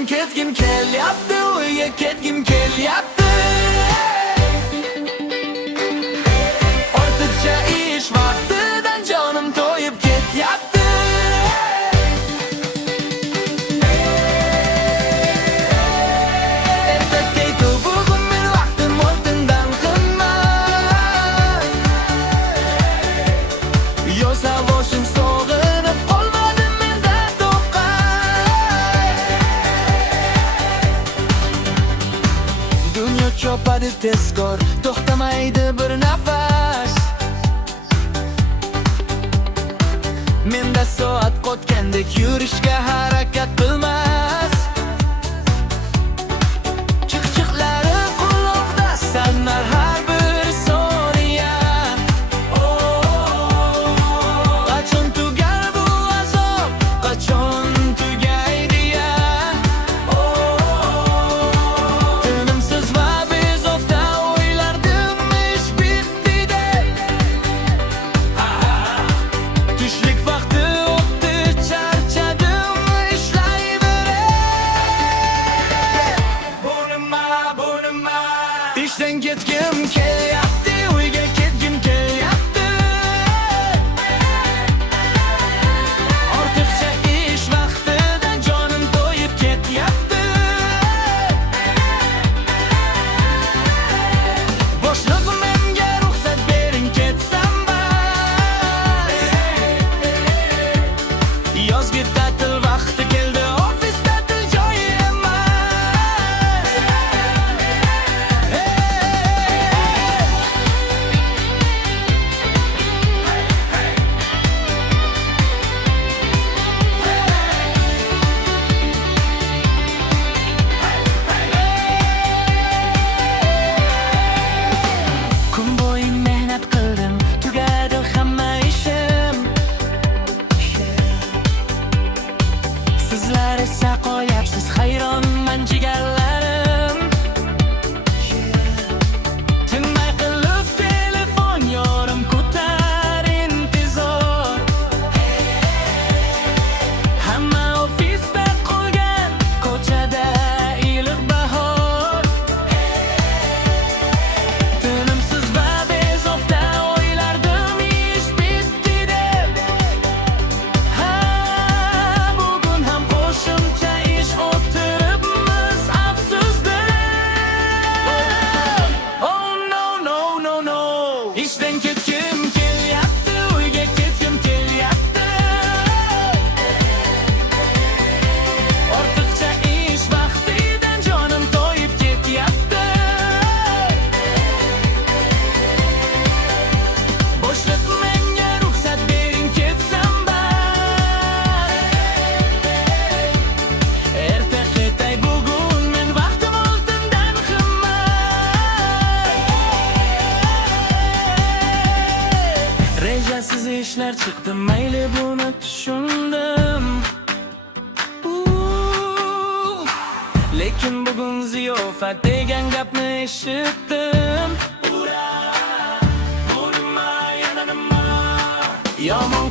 ishdan ketgim kelyapti, uyga ketgim kelyapti. Ortiqcha ish vaqtidan jonim to'yib ketyapti. Ertakaytu bugun men vaqtim oltindan qimmat. Yo'sa boshim sog'inib qolmadim menda to'qay. Dunyo chopadi tezkor, to'xtamaydi bir nafas. Menda soat qotgandek yurishga harakat qilmas. Chiqchiqlari quloqda sanar har bir soniya. Qachon tugar bu azob, qachon tugaydi ya. Tinimsiz va bezovta o'ylardim ish bitdi deb. Tushlik vaqti o'tdi, charchadim ishlayverib. Bu nima? Ishdan ketgim kelyapti, uyga ketgim kelyapti. Ortiqcha ish vaqtidan jonim to'yib ketyapti. Boshliq menga ruxsat bering, ketsam bas. Yozgi ta'til vaqti keldi, ofis ta'til joyi emas. Kun bo'yi mehnat qildim, tugadi hamma ishim. Sizlar esa qolyapsiz, hayronman jigarlarim. Tinmay qilib telefon yorim, ko'tar intizor. Hamma ofisda qolgan, ko'chada iliq bahor. Tinimsiz va bezovta o'ylardim ish bitdi deb. Bugun ham qo'shimcha ish o'tiribmiz, afsusdir. Oh no. Ishdan ketgim kelyapti, uyga ketgim kelyapti. Ortiqcha ish vaqtidan jonim to'yib ketyapti. Boshliq menga ruxsat bering, ketsam bas. Erta ketay bugun men vaqtim oltindan qimmat. Rejasiz ishlar chiqdi, mayli buni tushundim. Lekin bugun ziyofat degan gapni eshitdim. Bu nima, yana nima? Yomon